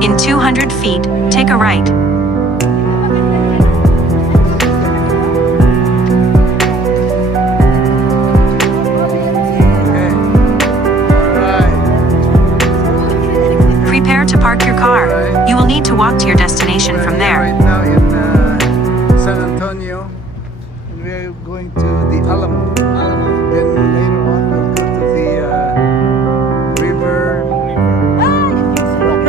In 200 feet, take a right. Prepare to park your car. You will need to walk to your destination from there. Right now in San Antonio, and we're going to the Alamo. Then later on we'll go to the river. I think river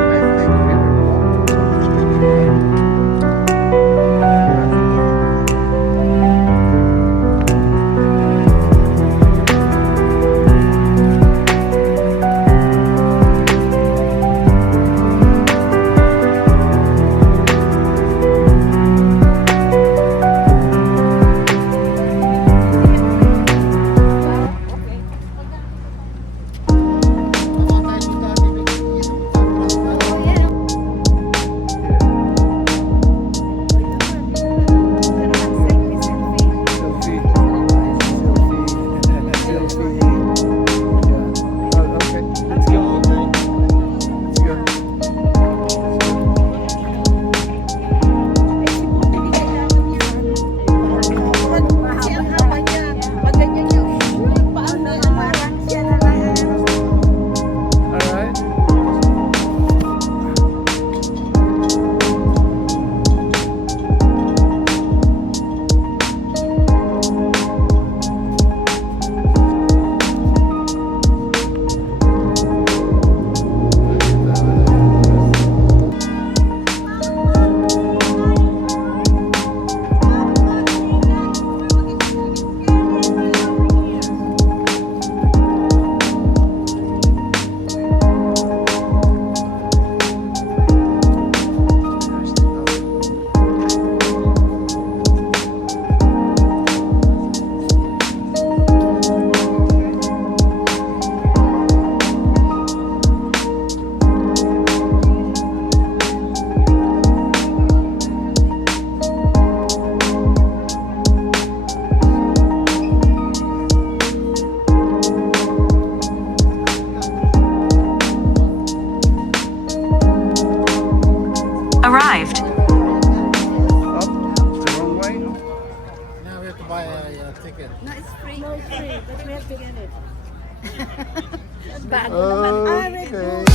Arrived. Up, the wrong way. Now we have to buy a ticket. No, it's free. No, it's free, but we have to get it. Bad. Okay.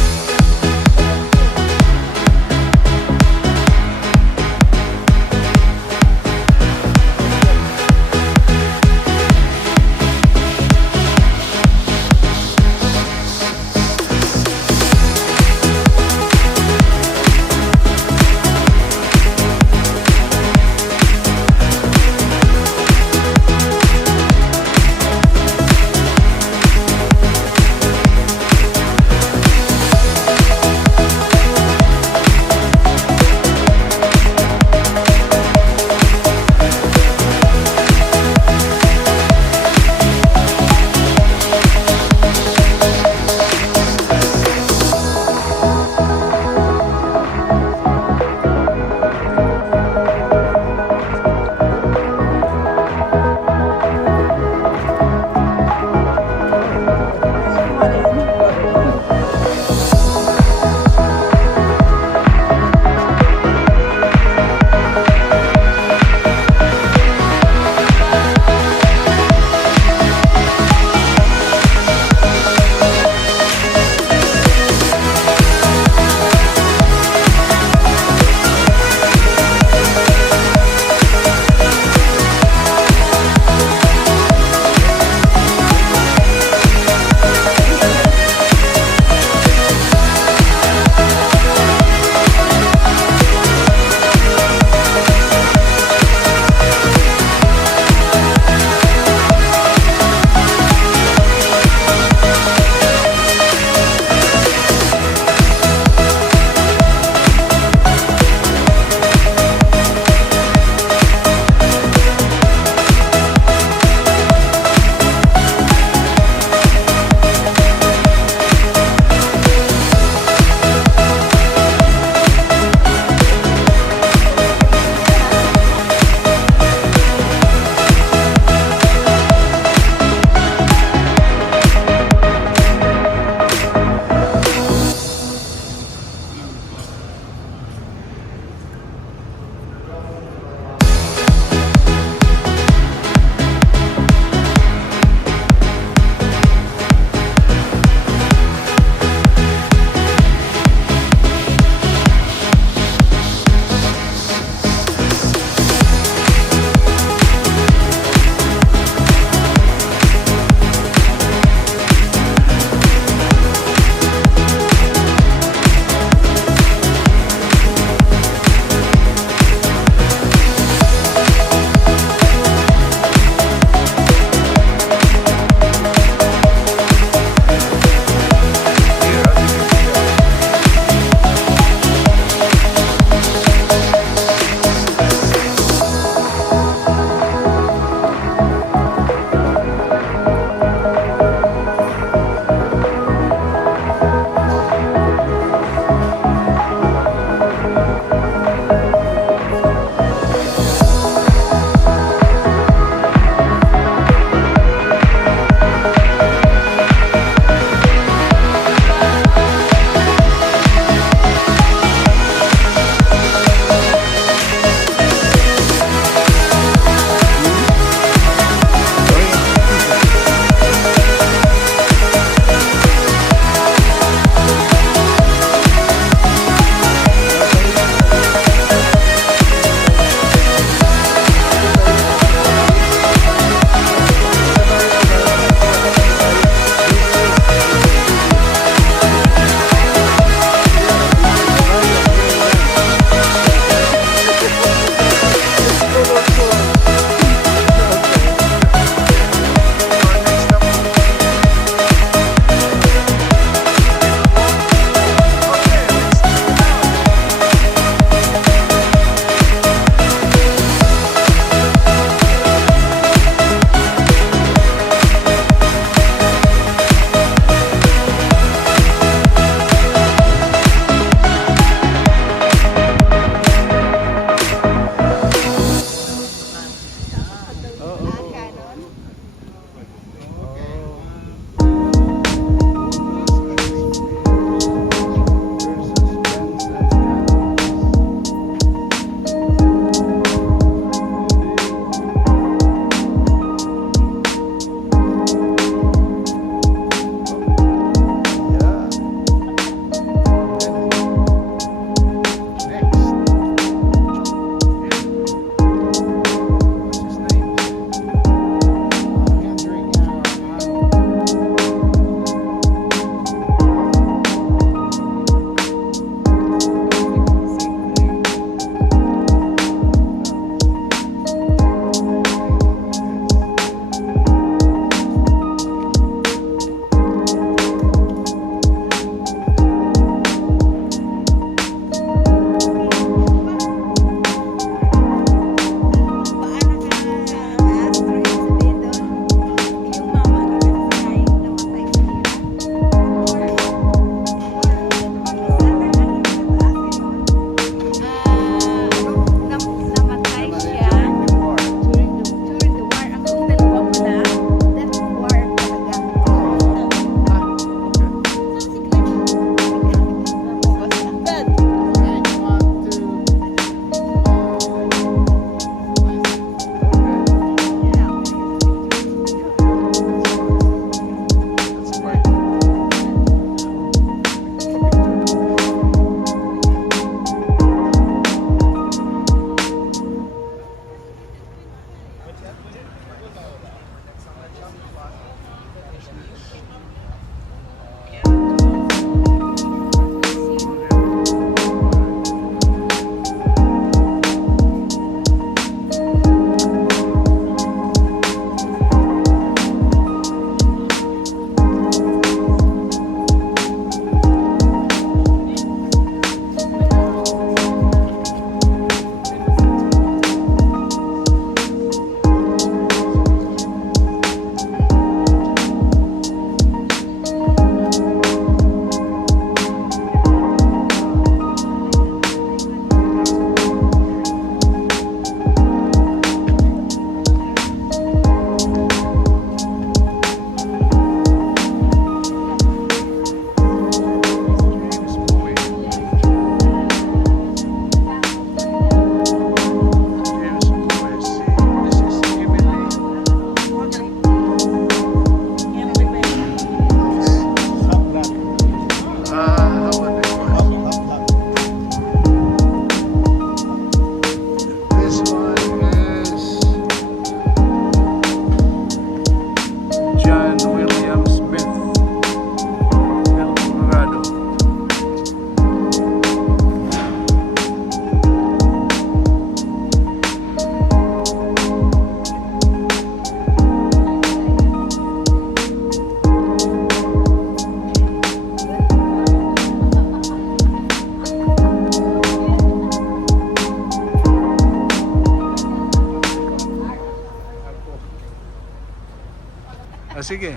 sige.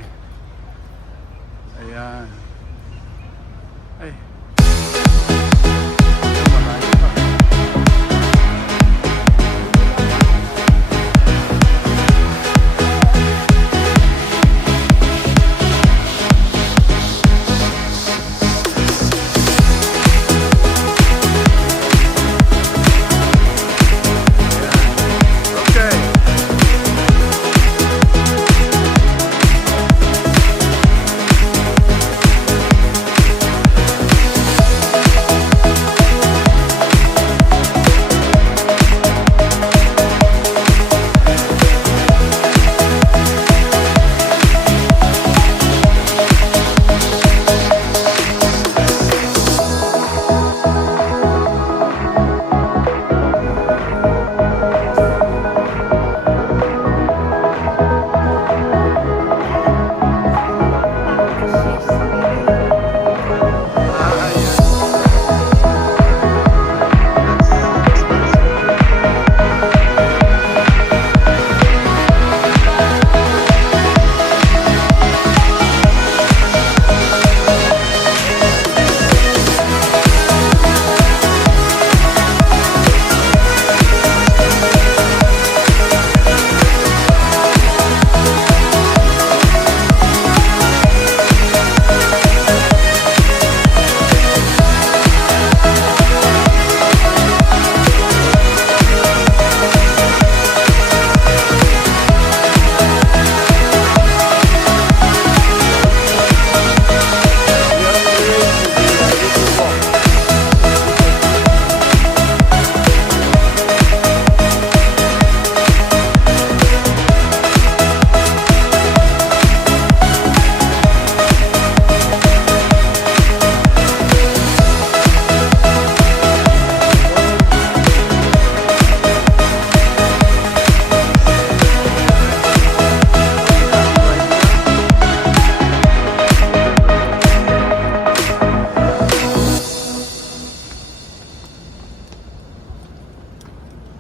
Ayan. Ay. Malayo pa.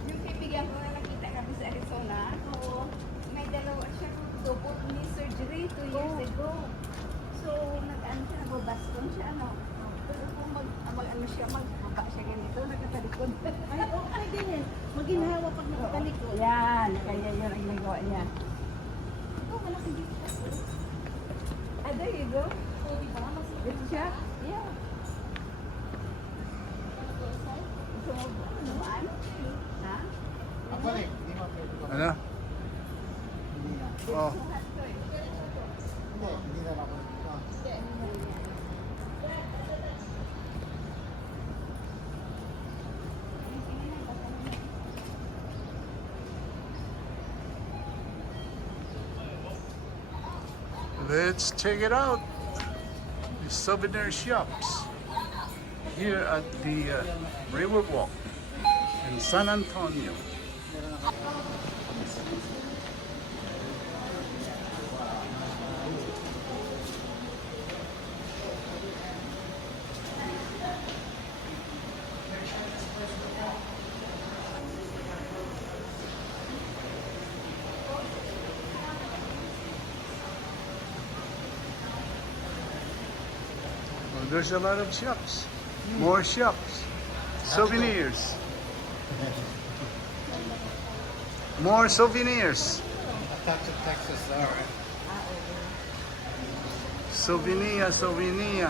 Yung kaibigan ko na nakita kami sa Arizona, may dalawa siya double knee surgery 2 years ago. So, nag-ano siya, nababaston siya, no? Pero kung mag-ano siya, magbaba siya ganito, nakatalikod. Ay, okay din eh. Maginhawa pag nakatalikod. Yan, kaya yun ang nagawa niya. Oh, malaki dito. Ah, there you go. Oh, di ba? Mas Dito siya? Yeah. So, ano? Ha? Ako rin, hindi mapwede ko. Ano? Hindi na. Oh. Hindi na ako. Let's check it out. The souvenir shops here at the Riverwalk in San Antonio. Well, there's a lot of shops. More shops. Souvenirs. More souvenirs. Attached to Texas, alright. Souvenir, souvenir.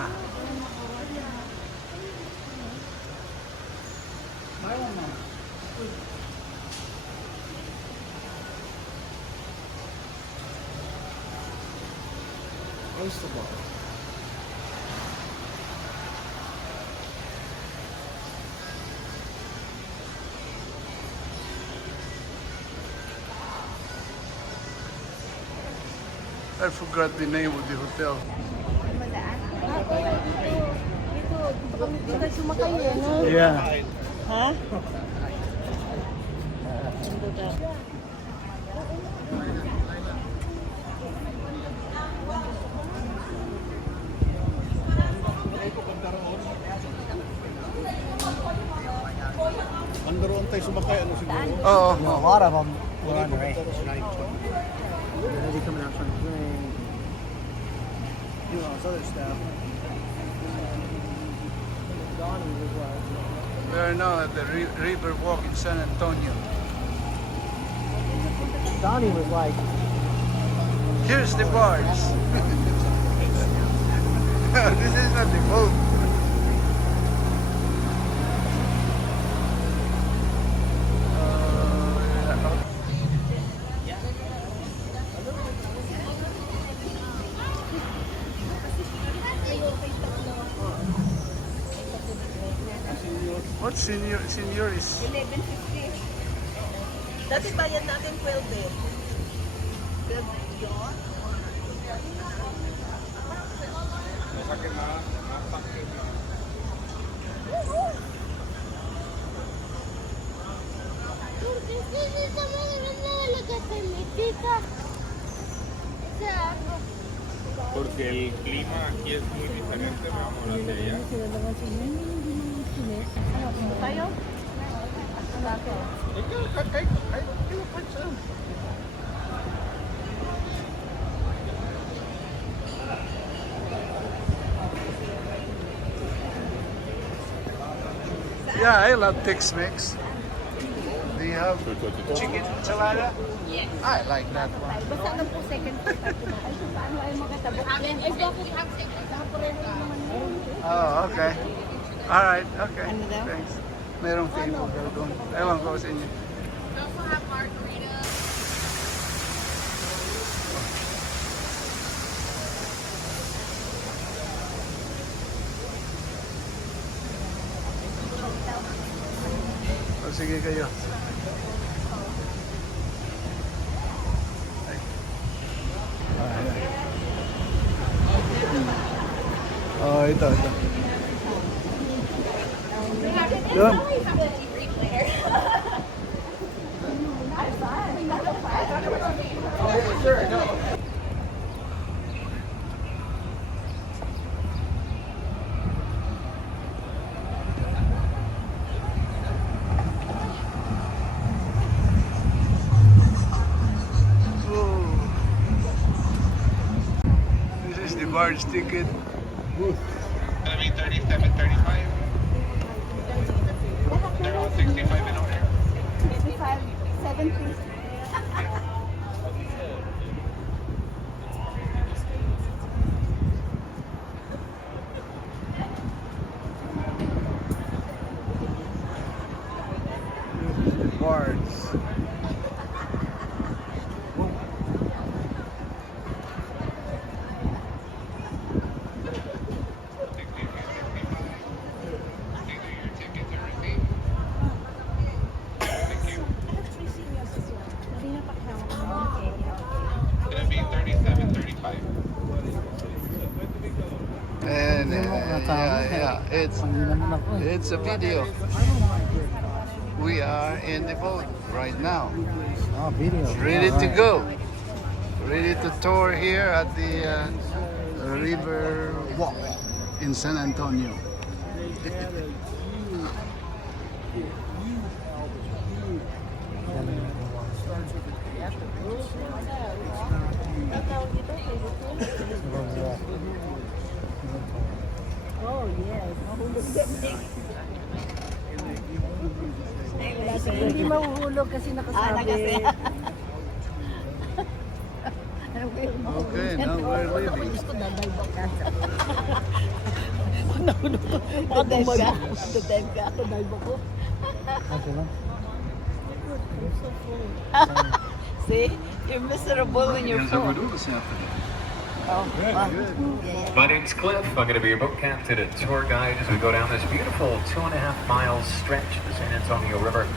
Oyster bar. I forgot the name of the hotel. Dito kami sumakay eh, no? Yeah. Ha? Mandaroon tayo sumakay, ano siguro? Oh, A lot of them were underage. Hindi kami nasa doing all this other stuff. Donnie was like, We are now at the river walk in San Antonio. Donnie was like, Here's the bars. This is not the boat. What senior is? 11.50. Dati bayad natin 12 eh. 12 yun. Porque el clima aquí es muy diferente, vamos de allá. Tayo? Yeah, I love Tex-Mex. Do you have chicken enchilada? Yes. I like that one. Basta lang po second part. Ay, kung paano ay makatabok. Ay, bakit ang second? Pareho naman yun. Oh, okay. All right, okay. Thanks. Merong table daw doon. Ewan ko sa inyo. We also have margaritas. O sige kayo. Ay. Oh, ito. Doon. This is the barge ticket booth. Gonna be 37.35. They're all 65 and older. 55, 70. This is the barge. Gonna be 37.35. And yeah, it's a video. We are in the boat right now, oh, video. ready to go, ready to tour here at the river walk in San Antonio. Oh, yes. Hindi mahuhulog kasi nakasabi. Okay, now we're leaving. Gusto na dive ka. Dive ka. Dive ka. Ako dive ako. Okay lang. I'm so full. See? You're miserable when you're full. Oh, wow. My name's Cliff. I'm going to be your boat captain and tour guide as we go down this beautiful 2.5 mile stretch of the San Antonio River.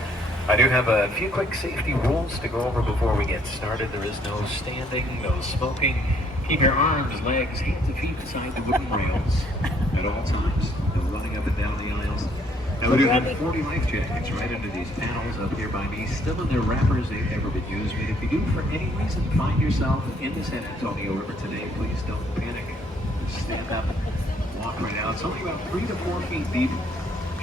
I do have a few quick safety rules to go over before we get started. There is no standing, no smoking. Keep your arms, legs, hands and feet inside the wooden rails at all times. No running up and down the aisles. Now we do have 40 life jackets right under these panels up here by me, still in their wrappers. They've never been used. But if you do for any reason find yourself in the San Antonio River today, please don't panic. Stand up, walk right out. It's only about 3 to 4 feet deep.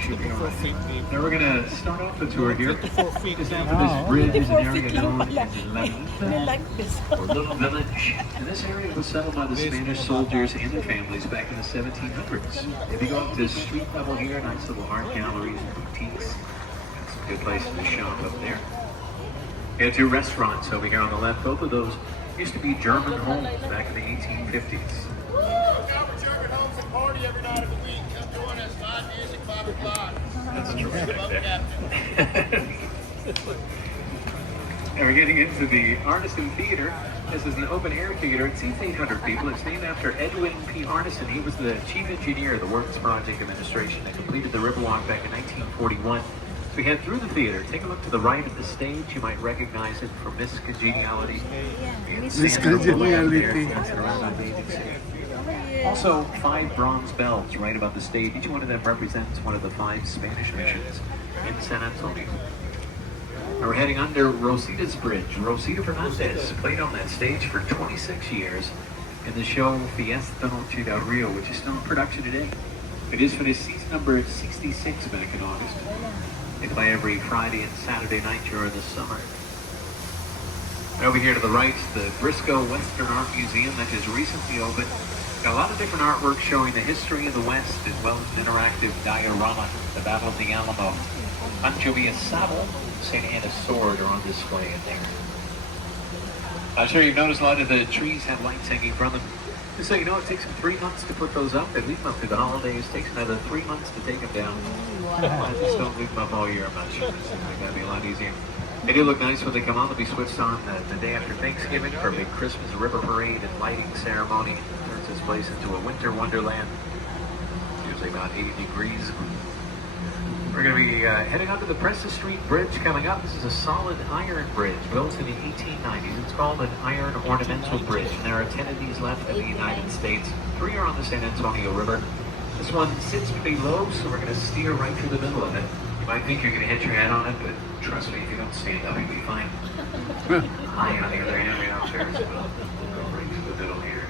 Should be all right. Now we're going to start off the tour here. 54 feet. Just after this bridge is an area known as La Isla, Like this. or Little Village. And this area was settled by the Spanish soldiers and their families back in the 1700s. If you go up to street level here, nice little art galleries and boutiques. Got some good places to shop up there. We have two restaurants over here on the left. Both of those used to be German homes back in the 1850s. German homes and party every night of the week. Come join us, live music, 5 o'clock. That's terrific Love there. Captain. Now we're getting into the Artisan Theater. This is an open-air theater. It seats 800 people. It's named after Edwin P. Artisan. He was the chief engineer of the Works Project Administration that completed the Riverwalk back in 1941. So we head through the theater. Take a look to the right of the stage. You might recognize it from Miss Congeniality. Miss Congeniality. Also, 5 bronze bells right above the stage. Each one of them represents one of the 5 Spanish missions in San Antonio. Now we're heading under Rosita's Bridge. Rosita Fernandez played on that stage for 26 years in the show Fiesta Noche del Rio, which is still in production today. It is finished season number 66 back in August. They play every Friday and Saturday night during the summer. And over here to the right, the Briscoe Western Art Museum that just recently opened. Got a lot of different artwork showing the history of the West, as well as an interactive diorama, the Battle of the Alamo. Anchovia's saddle, St. Anna's sword are on display in there. I'm sure you've noticed a lot of the trees have lights hanging from them. Just so you know, it takes them 3 months to put those up. They leave them up through the holidays. It takes another 3 months to take them down. I just don't leave them up all year. I'm not sure. This is going to be a lot easier. They do look nice when they come on. They'll be switched on the day after Thanksgiving for a big Christmas river parade and lighting ceremony. Turns this place into a winter wonderland. Usually about 80 degrees. We're going to be heading onto the Preston Street Bridge coming up. This is a solid iron bridge built in the 1890s. It's called an iron ornamental bridge, and there are 10 of these left in the United States. 3 are on the San Antonio River. This one sits pretty low, so we're going to steer right through the middle of it. You might think you're going to hit your head on it, but trust me, if you don't stand up, you'll be fine. High, on the other hand, we have chairs. We'll go right through the middle here.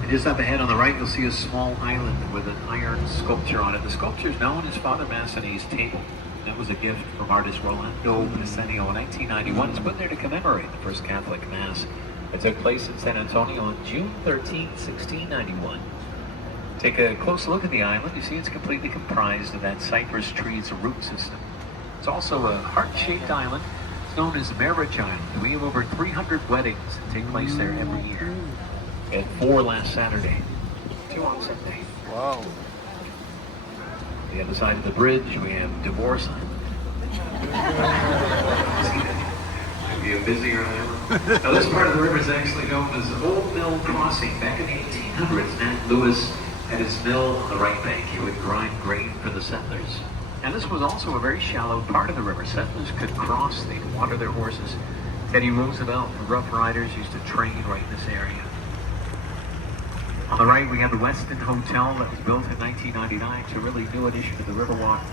And just up ahead on the right, you'll see a small island with an iron sculpture on it. The sculpture is known as Father Massanet's Table. That was a gift from artist Rolando Picenio in 1991. It's put there to commemorate the first Catholic Mass. It took place in San Antonio on June 13, 1691. Take a close look at the island. You see it's completely comprised of that cypress tree's root system. It's also a heart-shaped island. It's known as Marivic Island. We have over 300 weddings that take place there every year. We had 4 last Saturday, 2 on Sunday. Wow. The other side of the bridge, we have Divorce Island. Be a busier island. Now this part of the river is actually known as Old Mill Crossing. Back in the 1800s, Nat Lewis had his mill on the right bank. He would grind grain for the settlers. And this was also a very shallow part of the river. Settlers could cross, they'd water their horses. Teddy Roosevelt, the Rough Riders, used to train right in this area. On the right, we have the Westin Hotel that was built in 1999. It's a really new addition to the Riverwalk.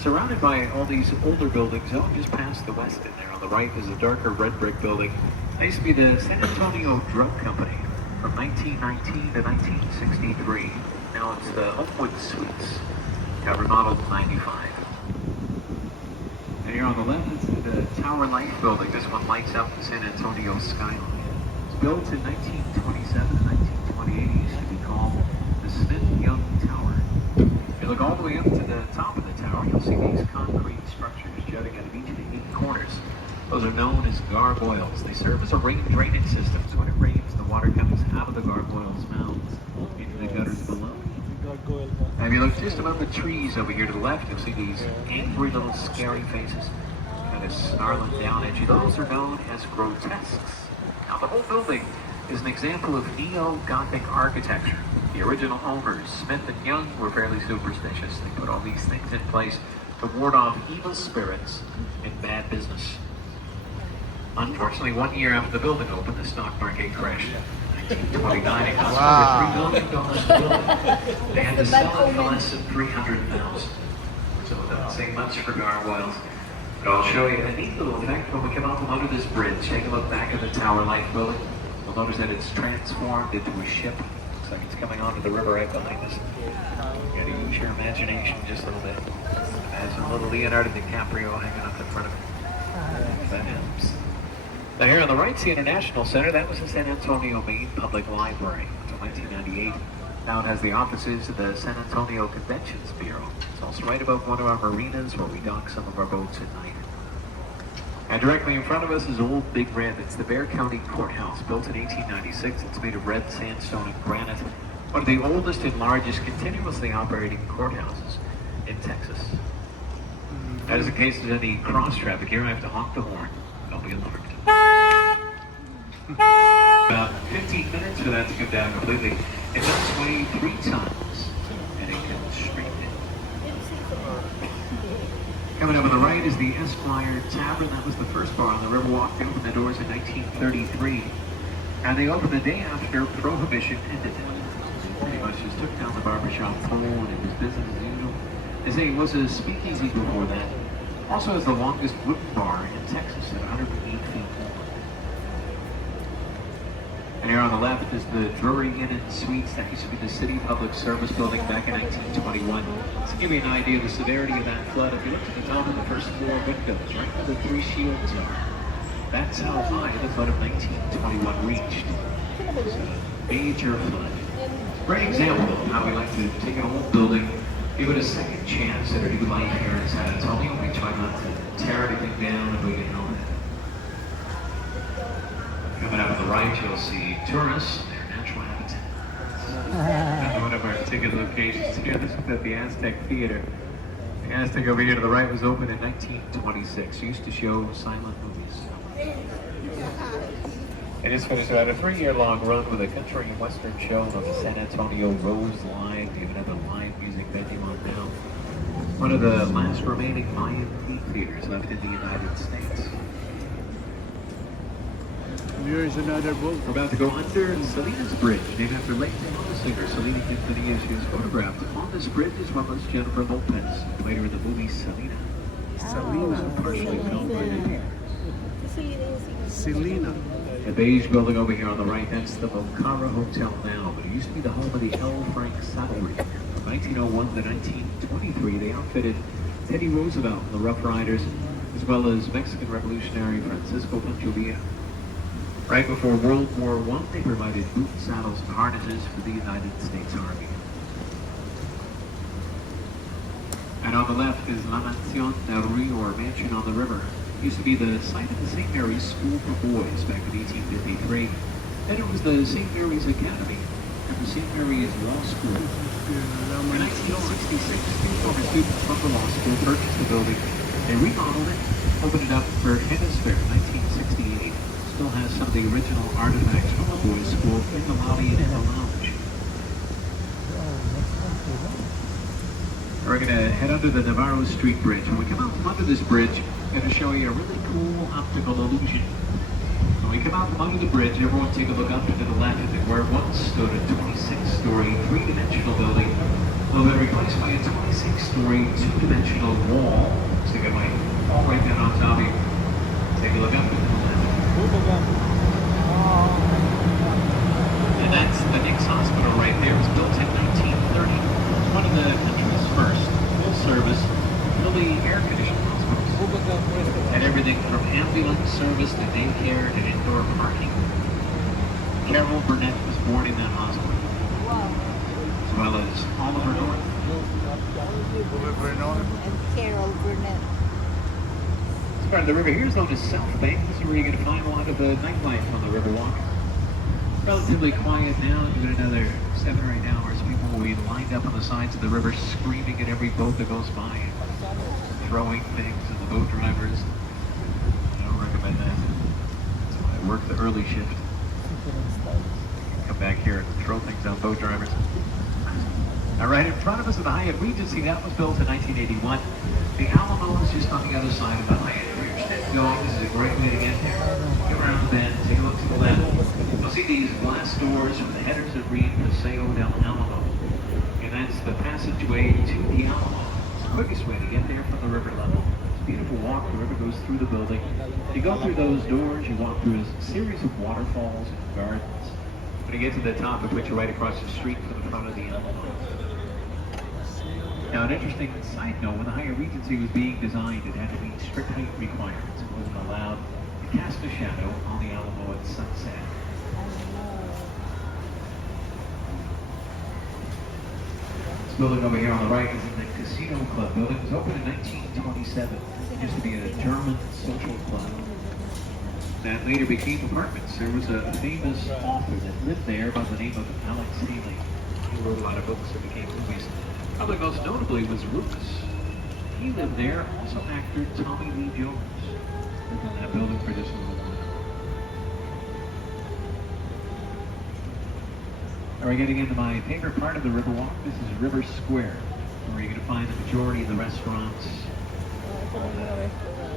Surrounded by all these older buildings, oh, just past the Westin there. On the right is a darker red brick building. That used to be the San Antonio Drug Company from 1919 to 1963. Now it's the Oakwood Suites. Got remodeled in 95. And here on the left is the Tower Life building. This one lights up the San Antonio skyline. It's built in 1927 and 1928. It used to be called the Smith-Young Tower. If you look all the way up to the top of the tower, you'll see these concrete structures jutting out of each of the 8 corners. Those are known as gargoyles. They serve as a rain drainage system. So when it rains, the water comes out of the gargoyles' mouths into the gutters below. And if you look just above the trees over here to the left, you'll see these angry little scary faces kind of snarling down at you. Those are known as grotesques. Now the whole building is an example of neo-Gothic architecture. The original owners, Smith and Young, were fairly superstitious. They put all these things in place to ward off evil spirits and bad business. Unfortunately, 1 year after the building opened, the stock market crashed. 1929, it cost over $3 million to build. They had to sell it for less than $300,000. So it doesn't say much for gargoyles. But I'll show you a neat little effect when we come out from under this bridge. Take a look back at the Tower Life building. You'll notice that it's transformed into a ship. Looks like it's coming onto the river right behind us. You gotta use your imagination just a little bit. Imagine a little Leonardo DiCaprio hanging up in front of it. That helps. Now here on the right's the International Center. That was the San Antonio Main Public Library until 1998. Now it has the offices of the San Antonio Conventions Bureau. It's also right above one of our marinas where we dock some of our boats at night. And directly in front of us is Old Big Red. It's the Bexar County Courthouse, built in 1896. It's made of red sandstone and granite. One of the oldest and largest continuously operating courthouses in Texas. As in case there's any cross traffic here, I have to honk the horn. Don't be alarmed. About 15 minutes for that to come down completely. It does weigh 3 tons, and it comes straight in. Coming up on the right is the Esquire Tavern. That was the first bar on the Riverwalk. They opened the doors in 1933, and they opened the day after Prohibition ended. Pretty much just took down the barbershop pole, and it was business as usual. They say it was a speakeasy before that. Also has the longest wooden bar in Texas at 108 feet long. And here on the left is the Drury Inn and Suites. That used to be the City Public Service Building back in 1921. To give you an idea of the severity of that flood, if you look at the top of the first floor windows, right where the 3 shields are, that's how high the flood of 1921 reached. It's a major flood. Great example of how we like to take an old building, give it a second chance at a new life here in San Antonio. We try not to tear anything down if we can help it. Coming up on the right, you'll see tourists and their natural habitat. One of our ticket locations here. This is at the Aztec Theater. The Aztec over here to the right was opened in 1926. It used to show silent movies. It just finished about a 3-year-long run with a country and western show of the San Antonio Rose Live. They even have a live music venue on now. One of the last remaining Mayan theaters left in the United States. Here is another boat. We're about to go under Selena's Bridge, named after late singer Selena Quintanilla. She was photographed on this bridge as well as Jennifer Lopez, later in the movie Selena. Selena. Partially filmed by Disney. Selena. The beige building over here on the right, that's the Bocara Hotel now, but it used to be the home of the L. Frank Saddlery. From 1901 to 1923, they outfitted Teddy Roosevelt and the Rough Riders, as well as Mexican revolutionary Francisco Pancho Villa. Right before World War I, they provided boot saddles and harnesses for the United States Army. And on the left is La Mansión del Río, or Mansion on the River. It used to be the site of the St. Mary's School for Boys back in 1853. Then it was the St. Mary's Academy and the St. Mary's Law School. In 1966, two former students from the law school purchased the building. They remodeled it, opened it up for Hemisphere in 1968. Still has some of the original artifacts from the boys' school in the lobby and in the lounge. We're going to head under the Navarro Street Bridge. When we come out from under this bridge, I'm going to show you a really cool optical illusion. When we come out from under the bridge, everyone take a look up and to the left at where once stood a 26-story, 3-dimensional building. Will be replaced by a 26-story, 2-dimensional wall. Stick it right all right down on top of you. Take a look up and to the left. And that's the Nix Hospital right there. It was built in 1930. One of the country's first full-service, fully air-conditioned hospitals. Had everything from ambulance service to daycare to indoor parking. Carol Burnett was born in that hospital. As well as Oliver North. And Carol Burnett. This part of the river here is known as South Bank. This is where you're going to find a lot of the nightlife on the Riverwalk. Relatively quiet now. Give it another 7 or 8 hours. People will be lined up on the sides of the river screaming at every boat that goes by and throwing things at the boat drivers. I don't recommend that. That's why I work the early shift. Come back here and throw things on boat drivers. All right, in front of us is the Hyatt Regency. That was built in 1981. The Alamo is just on the other side of the Hyatt. Where you're standing going, this is a great way to get there. Go around the bend, take a look to the left. You'll see these glass doors from the headers that read Paseo del Alamo. And that's the passageway to the Alamo. It's the quickest way to get there from the river level. It's a beautiful walk. The river goes through the building. You go through those doors, you walk through a series of waterfalls and gardens. When you get to the top, it puts you right across the street from the front of the Alamo. Now, an interesting side note, when the Hyatt Regency was being designed, it had to meet strict height requirements. It wasn't allowed to cast a shadow on the Alamo at sunset. This building over here on the right is in the Casino Club building. It was opened in 1927. It used to be a German social club that later became apartments. There was a famous author that lived there by the name of Alex Haley. He wrote a lot of books that became movies. Probably most notably was Rufus. He lived there. Also actor Tommy Lee Jones lived in that building for just a little while. Now we're getting into my favorite part of the Riverwalk. This is River Square, where you're going to find the majority of the restaurants.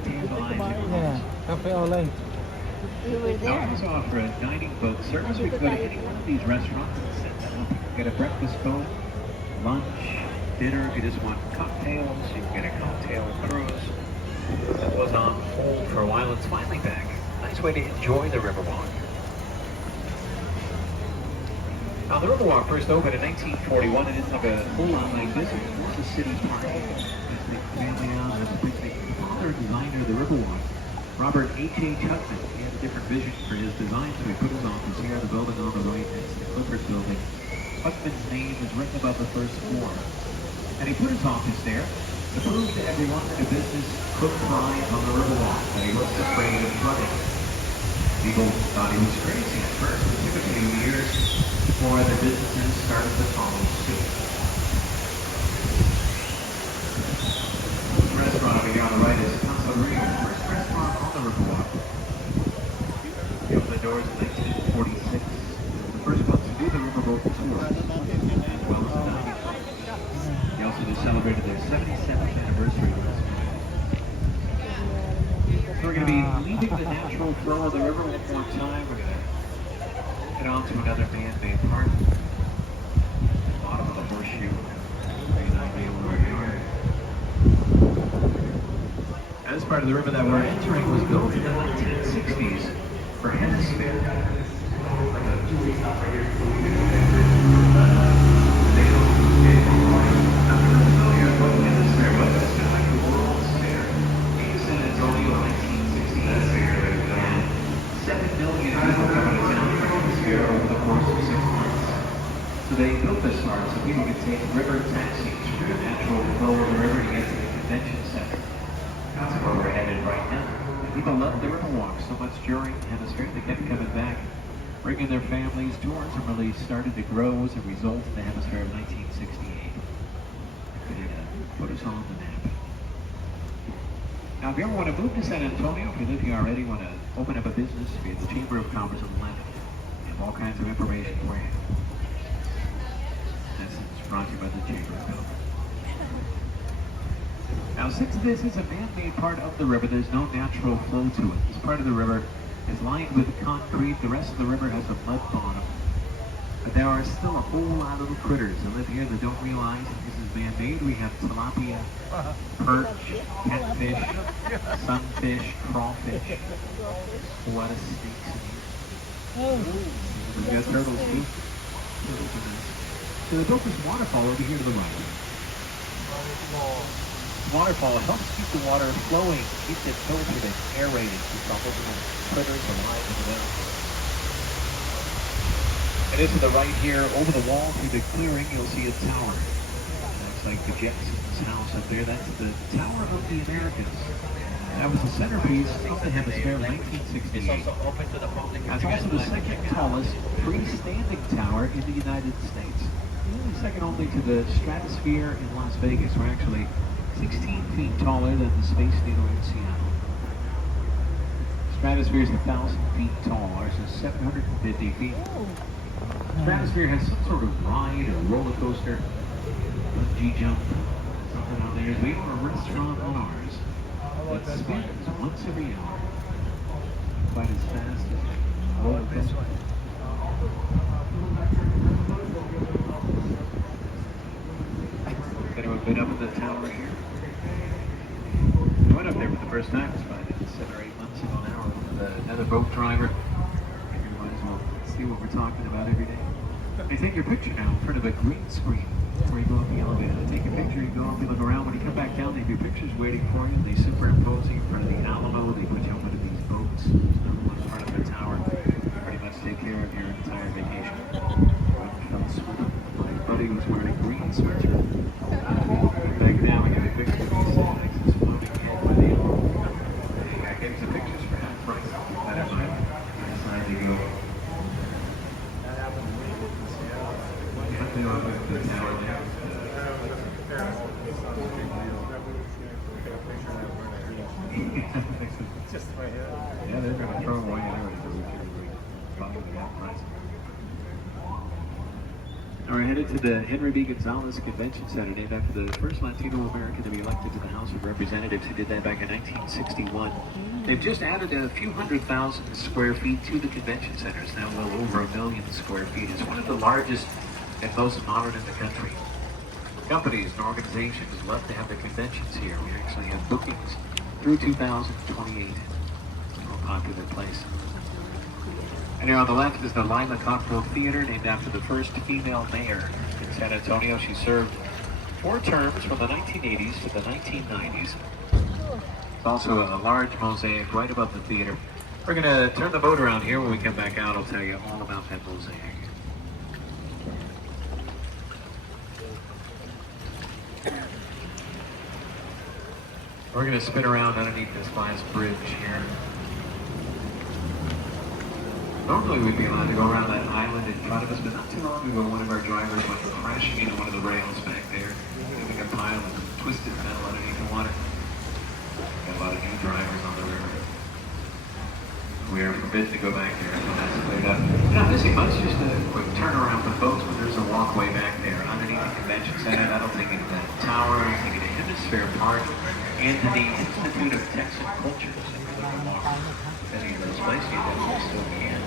Yeah, Cafe Olay. We were Now we there. also offer a dining boat service. We can go to any one of these restaurants and set that up. You can get a breakfast boat, lunch, dinner. If you just want cocktails, you can get a cocktail cruise. That was on hold for a while. It's finally back. Nice way to enjoy the Riverwalk. Now, the Riverwalk first opened in 1941. It didn't have a full-on like this. It was a city park. The family out as a picnic. The father and designer of the Riverwalk, Robert H.H. Hutton, he had a different vision for his design, so he put his office here. The building on the right next to the Clippers building. Hutman's name is written above the first floor. And he put his office there to prove to everyone that a business could thrive on the Riverwalk, that he wasn't afraid of flooding. People thought he was crazy at first. It took a few years before other businesses started to follow suit. This restaurant over here on the right is Casa Rio, the first restaurant on the Riverwalk. They opened the doors in 1946. The first ones to do the riverboat tour, as well as the dining. They also just celebrated their 77th anniversary last month. So we're going to be leaving the natural flow of the river one more time. We're going to head on to another man-made park. The bottom of the horseshoe. Very nice view where we are. Now, this part of the river that we're entering was built in the 1960s for hemisphere. So they built this part so people could take river taxis through the natural flow of the river to get to the convention center. That's where we're headed right now. And people loved the Riverwalk so much during Hemisphere, they kept coming back, bringing their families. Tourism really started to grow as a result of the Hemisphere of 1968. It put us on the map. Now, if you ever want to move to San Antonio, if you live here already, want to open up a business, we have the Chamber of Commerce on the left. We have all kinds of information for you. It's brought to you by the Chamber of Commerce. Now, since this is a man-made part of the river, there's no natural flow to it. This part of the river is lined with concrete. The rest of the river has a mud bottom. But there are still a whole lot of little critters that live here that don't realize that this is man-made. We have tilapia, perch, catfish, sunfish, crawfish, what a snakes. We've got turtles too. So they built this waterfall over here to the right. Waterfall helps keep the water flowing, keeps it filtered and aerated, keeps all those little critters alive in the middle. And into the right here, over the wall through the clearing, you'll see a tower. That's like the Jackson's house up there. That's the Tower of the Americas. That was the centerpiece of the Hemisphere of 1968. That's also the second tallest freestanding tower in the United States. Second only to the Stratosphere in Las Vegas. We're actually 16 feet taller than the Space Needle in Seattle. Stratosphere is 1,000 feet tall. Ours is 750 feet. Stratosphere has some sort of ride or roller coaster, bungee jump, something out there. We have a restaurant on ours that spins once every hour, quite as fast as a roller coaster. Anyone been up at the tower here? I went up there for the first time. It's probably 7 or 8 months ago now with another boat driver. You might as well see what we're talking about. talking about every day. They take your picture now in front of a green screen before you go up the elevator. They take a picture, you go up, you look around. When you come back down, they have your pictures waiting for you. They superimpose you in front of the Alamo. They put you on one of these boats, another one in front of the tower. Pretty much take care of your entire vacation. My buddy was wearing a green sweatshirt. Back now, we get a picture of these Texas floating in by the Alamo. I gave some pictures for half price. That is my decided to go. Yeah, they're going to throw away anyway. Now we're headed to the Henry B. Gonzalez Convention Center, named after the first Latino American to be elected to the House of Representatives. He did that back in 1961. They've just added a few 100,000 square feet to the convention center. It's now well over 1 million square feet. It's one of the largest and most modern in the country. Companies and organizations love to have the conventions here. We actually have bookings through 2028. A popular place. And here on the left is the Laila Theater, named after the first female mayor in San Antonio. She served 4 terms from the 1980s to the 1990s. There's also a large mosaic right above the theater. We're going to turn the boat around here. When we come back out, I'll tell you all about that mosaic. We're going to spin around underneath this glass bridge here. Normally we'd be allowed to go around that island in front of us, but not too long ago one of our drivers went crashing into one of the rails back there, leaving a pile of twisted metal underneath the water. Got a lot of new drivers on the river. We are forbidden to go back there until that's cleared up. You're not missing much, just a quick turnaround for boats, but there's a walkway back there underneath the convention center. That'll take you to that tower, that'll take you to Hemisphere Park, and to the Institute of Texan Cultures. If you're looking to walk any of those places, you definitely still can.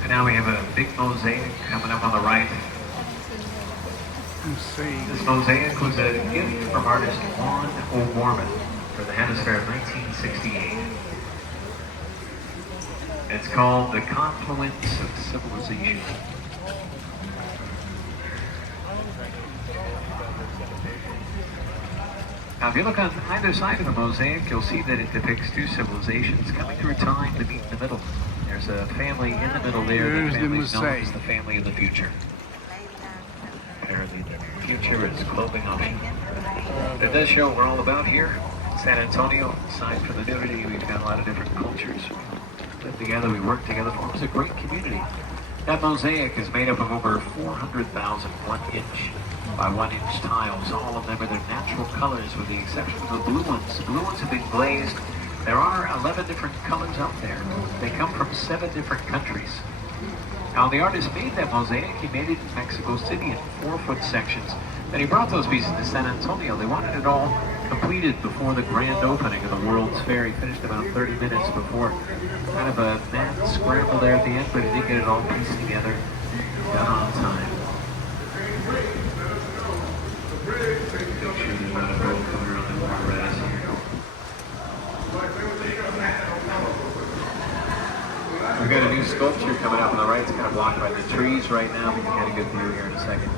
And now we have a big mosaic coming up on the right. This mosaic was a gift from artist Juan O'Gorman for the Hemisphere of 1968. It's called The Confluence of Civilization. Now, if you look on either side of the mosaic, you'll see that it depicts 2 civilizations coming through time to meet in the middle. There's a family in the middle there. There's the the family is known mosaic. as the family of the future. Apparently, the future is closing up. It does show what we're all about here. San Antonio, aside from the nudity, we've got a lot of different cultures. We live together, we work together, forms a great community. That mosaic is made up of over 400,000 1-inch by 1-inch tiles. All of them are their natural colors with the exception of the blue ones. The blue ones have been glazed. There are 11 different colors out there. They come from 7 different countries. Now the artist made that mosaic. He made it in Mexico City in 4-foot sections. Then he brought those pieces to San Antonio. They wanted it all completed before the grand opening of the World's Fair. He finished about 30 minutes before. Kind of a mad scramble there at the end, but he did get it all pieced together, done on time. Make sure there's not a boat coming around the apparatus here. We've got a new sculpture coming up on the right. It's kind of blocked by the trees right now, but you get a good view here in a second.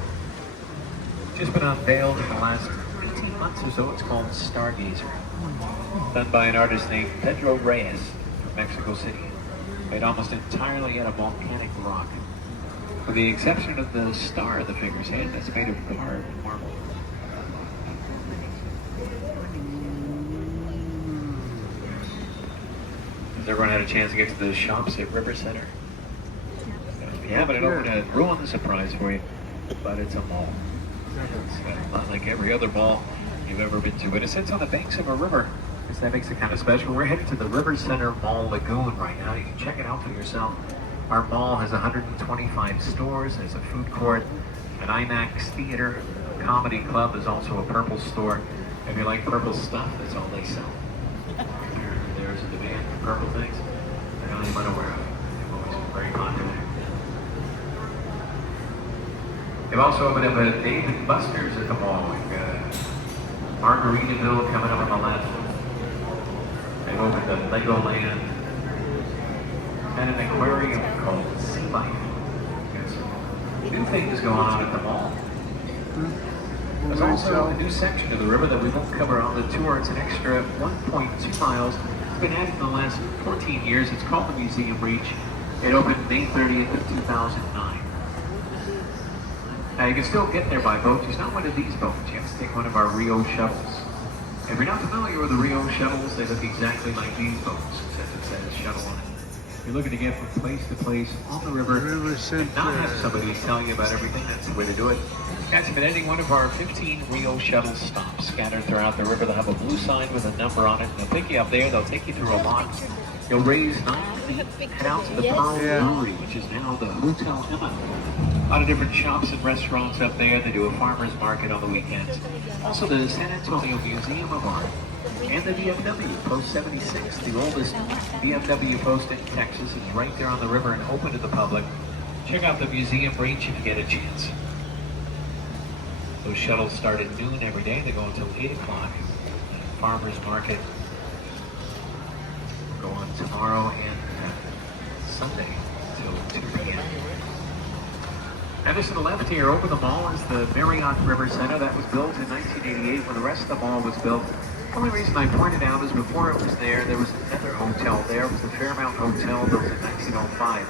Just been unveiled in the last 18 months or so. It's called Stargazer. Done by an artist named Pedro Reyes from Mexico City. Made almost entirely out of volcanic rock. With the exception of the star the figure's head, that's made of carved marble. Has everyone had a chance to get to the shops at River Center? If you haven't, I don't want to ruin the surprise for you, but it's a mall. It's not like every other mall you've ever been to, but it sits on the banks of a river. So that makes it kind of special. We're headed to the River Center Mall Lagoon right now. You can check it out for yourself. Our mall has 125 stores. There's a food court, an IMAX theater, a comedy club. There's also a Purple store. If you like purple stuff, that's all they sell. There's a demand for purple things. I know you might aware of. They've always been very popular. They've also opened up a Dave & Buster's at the mall. We've got Margaritaville coming up on the left. They opened a Legoland and an aquarium called Sea Life. There's new things going on at the mall. There's also a new section of the river that we won't cover on the tour. It's an extra 1.2 miles. It's been added in the last 14 years. It's called the Museum Reach. It opened May 30th of 2009. Now you can still get there by boat. It's not one of these boats. You have to take one of our Rio shuttles. If you're not familiar with the Rio shuttles, they look exactly like these boats, except it says shuttle on it. You're looking to get from place to place on the river and not have somebody tell you about everything. That's the way to do it. Catch them at any one of our 15 Rio shuttle stops scattered throughout the river. They'll have a blue sign with a number on it. They'll pick you up there. They'll take you through a lot. You'll raise 9 feet, head out to the Pearl Brewery, which is now the Hotel Emma. A lot of different shops and restaurants up there. They do a farmer's market on the weekends. Also the San Antonio Museum of Art and the BMW Post 76, the oldest BMW post in Texas, is right there on the river and open to the public. Check out the museum reach if you get a chance. Those shuttles start at noon every day. They go until 8 o'clock. Farmer's market will go on tomorrow and Sunday till 2 p.m. And just to the left here, over the mall, is the Marriott River Center. That was built in 1988 when the rest of the mall was built. The only reason I pointed out is before it was there was another hotel there. It was the Fairmount Hotel, built in 1905.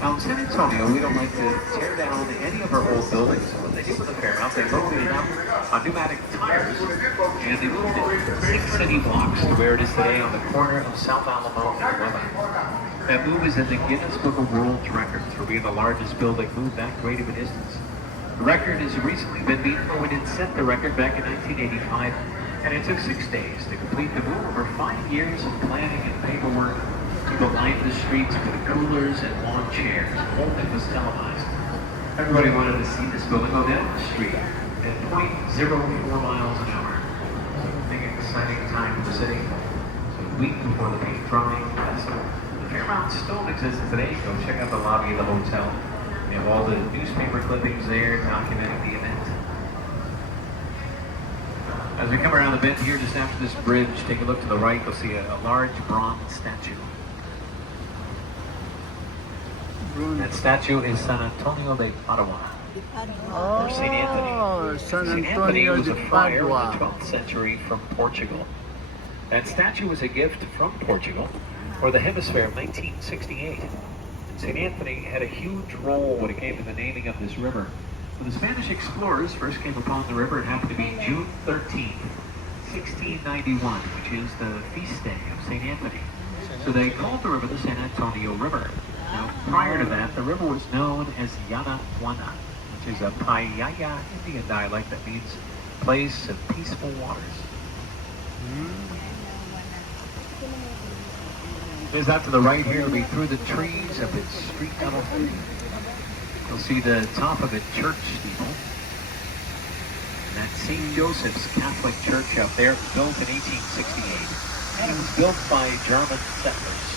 Now in San Antonio, we don't like to tear down any of our old buildings. So what they did with the Fairmount, they loaded it up on pneumatic tires, and they moved it 6 city blocks to where it is today on the corner of South Alamo and Weber. That move is in the Guinness Book of World Records for being the largest building moved that great of a distance. The record has recently been beaten, but we did set the record back in 1985, and it took 6 days to complete the move. Over 5 years of planning and paperwork. People lined the streets with coolers and lawn chairs. The whole thing was televised. Everybody wanted to see this building go down the street at 0.04 miles an hour. So a big exciting time for the city. So a week before the paint drying festival. The Fairmount still exists today. Go check out the lobby of the hotel. They have all the newspaper clippings there documenting the event. As we come around the bend here, just after this bridge, take a look to the right, you'll see a large bronze statue. That statue is San Antonio de Padua, or St. Anthony. San St. Anthony Antonio was de a friar in the Padua. 12th century from Portugal. That statue was a gift from Portugal for the hemisphere of 1968. And St. Anthony had a huge role when it came to the naming of this river. When the Spanish explorers first came upon the river, it happened to be June 13th, 1691, which is the feast day of St. Anthony. So they called the river the San Antonio River. Now, prior to that, the river was known as Yanaguana, which is a Payaya Indian dialect that means place of peaceful waters. There's out to the right here, it'll be through the trees of its street level. You'll see the top of a church steeple. And that's St. Joseph's Catholic Church up there, built in 1868. And it was built by German settlers.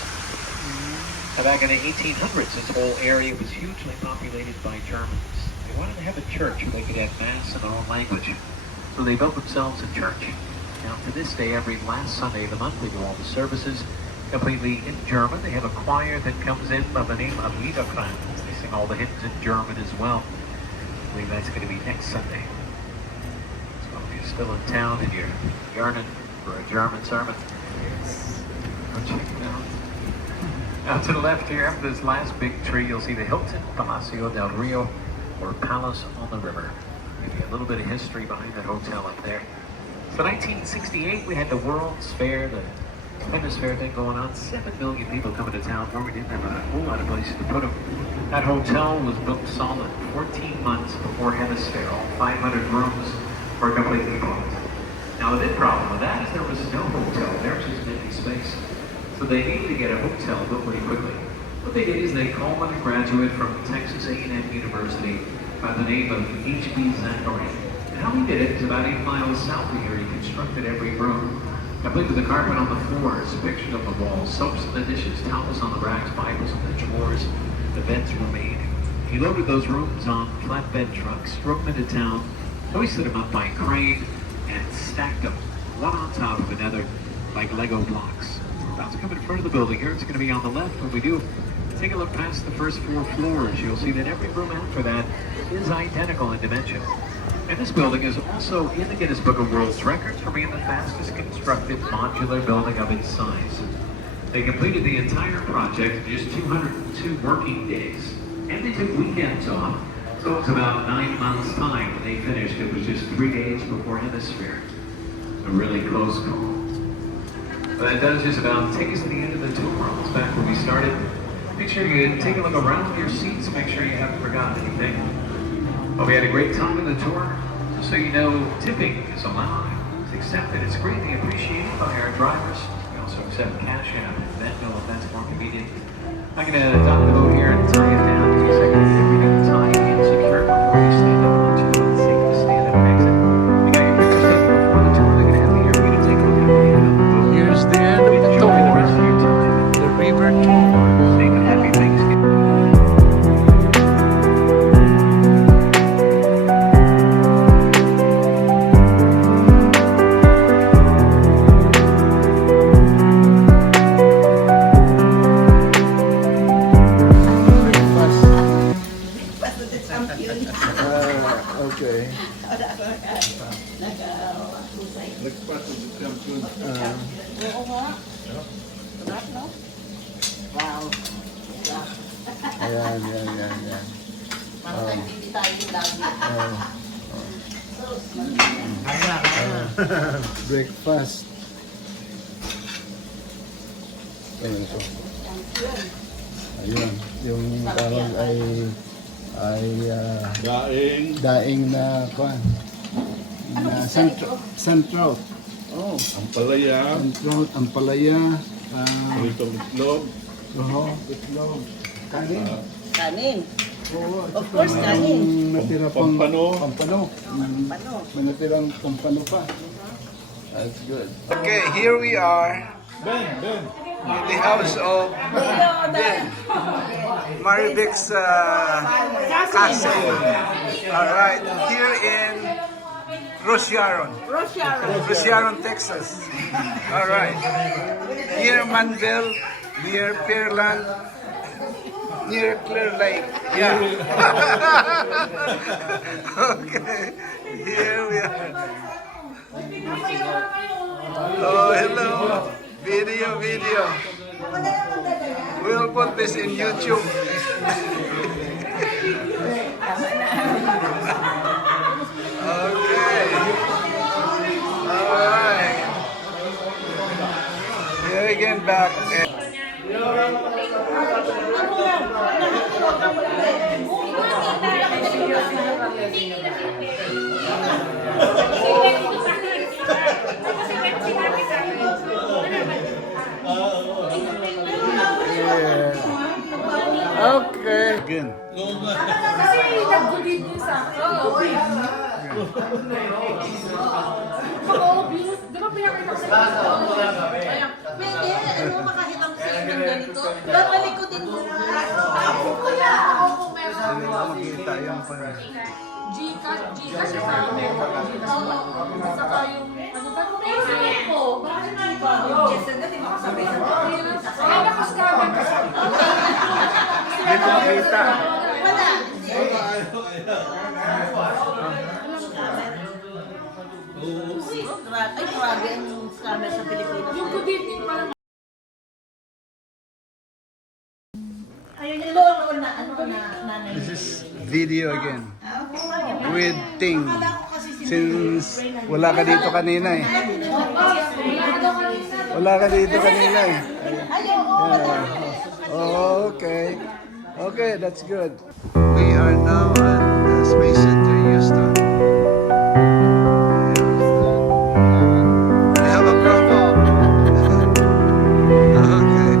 Now back in the 1800s, this whole area was hugely populated by Germans. They wanted to have a church where they could have mass in their own language. So they built themselves a church. Now to this day, every last Sunday of the month, they do all the services completely in German. They have a choir that comes in by the name of Liederkranz. They sing all the hymns in German as well. I believe that's going to be next Sunday. So if you're still in town and you're yearning for a German sermon, go check it out. Now to the left here, after this last big tree, you'll see the Hilton Palacio del Rio, or Palace on the River. Give you a little bit of history behind that hotel up there. So 1968, we had the World's Fair, the Hemisphere thing going on. 7 million people coming to town where we didn't have a whole lot of places to put them. That hotel was built solid 14 months before Hemisphere. All 500 rooms were completely booked. Now the big problem with that is there was no hotel. There was just an empty space. So they needed to get a hotel built pretty quickly. What they did is they called on a graduate from Texas A&M University by the name of H.B. Zachary. And how he did it is about 8 miles south of here. He constructed every room, complete with the carpet on the floors, pictures on the walls, soaps in the dishes, towels on the racks, Bibles in the drawers. The beds were made. He loaded those rooms on flatbed trucks, drove them into town, hoisted them up by crane, and stacked them one on top of another like Lego blocks. We're about to come in front of the building here. It's going to be on the left. When we do take a look past the first 4 floors, you'll see that every room after that is identical in dimension. And this building is also in the Guinness Book of World Records for being the fastest constructed modular building of its size. They completed the entire project in just 202 working days, and they took weekends off. So it was about 9 months' time when they finished. It was just 3 days before Hemisphere. A really close call. But that does just about take us to the end of the tour. Almost back where we started. Make sure you take a look around your seats. Make sure you haven't forgotten anything. Well, we had a great time in the tour. Just so you know, tipping is allowed. It's accepted. It's greatly appreciated by our drivers. We also accept cash app and Venmo if that's more convenient. I'm going to dock the boat here and tie it down. Give me a second to get everything tied and secure before we stand up. Let you know it's safe to stand up and exit. We got your pictures taken before the tour. They're going to have the air to take a look at everything on the boat. Here's the end of the Enjoy the tour. rest of your time. The river tour. Safe and happy Thanksgiving. Okay. Oo nga. Sarap, no? Wow. Ayan. Parang hindi tayo yung lagi. Breakfast. Ayan ito. Ayun. Yung parang ay daing na kwan. Na suntrout. Oh. Ampalaya, Suntrout, ampalaya. pritong itlog, Itlog. Kanin. Kanin. Oo. Of course, kanin. Ang natira pang Pampano. Pampano. Pano? May natirang pampano pa. That's good. Okay, here we are. Ben, In the house of Marivic's castle. Alright, here in Rosyaron, Texas. Alright. Near Manville, near Pearland, near Clear Lake. Yeah. Okay, here we are. Oh, hello. Video. We'll put this in YouTube. Okay. Alright. Here again back. Okay. Again. Kasi nag-delete niyo sa akin. Pag-obvious, di ba pinakita ko sa inyo? Pwede, ano makahitang sa'yo ng ganito? Babalik ko din mo. Ako kaya, ako kung meron. Hindi ko makita yung pa. Gcash sa amin. Saka yung, ano ba? Facebook ko. Bakit na iba? Yes, ang dati makasabay sa Kaya nakascaban kasi. Hindi ko makita. Wala. Ay, grabe ang scammer sa Pilipinas. Yung good evening pa lang. Ayun, ito na nanay. This is video again. With Ting. Since wala ka dito kanina eh. Wala ka dito kanina eh. Oh, okay. Okay, that's good. We are now at the Space Center Houston. We have a promo. Okay.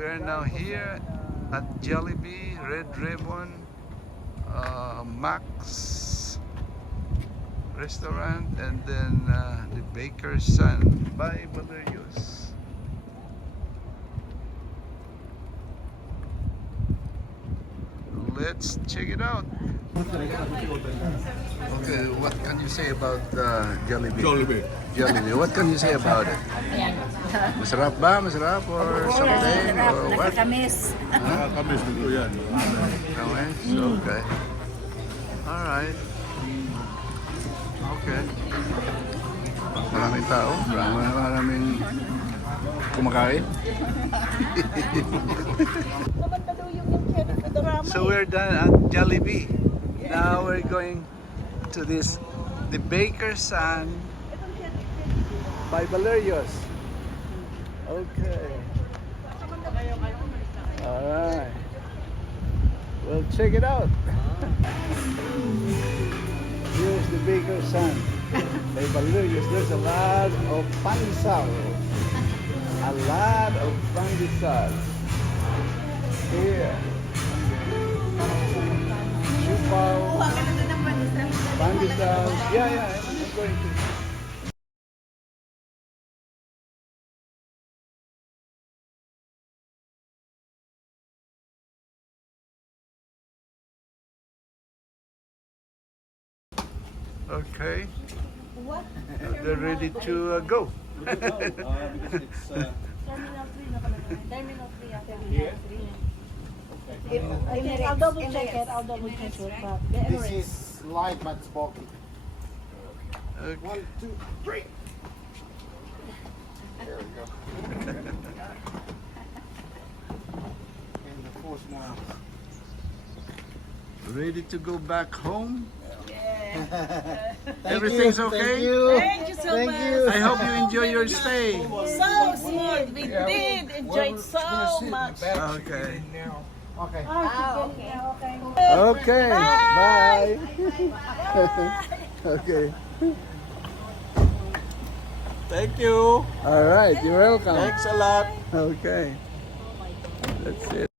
We are now here at Jollibee, Red Ribbon, Max Restaurant, and then the Baker's Son by Valerius. Let's check it out. Okay, what can you say about Jollibee? Jollibee. Jollibee. What can you say about it? Masarap ba? Masarap or something? Or what? Nakakamiss. Nakakamiss dito yan. Kamis? Okay. Alright. Okay. Maraming tao. Maraming kumakain. So we're done at Jollibee. Now we're going to the Baker's Son by Valerius. Okay. Alright. Well, check it out. Here's the Baker's Son by Valerius. There's a lot of pandesal. A lot of pandesal. Here. Chupaw. Pandesal. Yeah, I'm going to. Okay. They're ready to go. Terminal 3 na pala. Terminal 3 after Terminal 3. I'll double check it. I'll double check it. But the This Emirates. is light but bulky. Okay. 1, 2, 3. There we go. And the fourth one. Ready to go back home? Everything's okay? Thank you. Thank you so much. I hope you enjoy your stay. So good. We did enjoy it so much. Okay. Okay. Okay. Bye. Okay. Thank you. All right. You're welcome. Thanks a lot. Okay. That's it.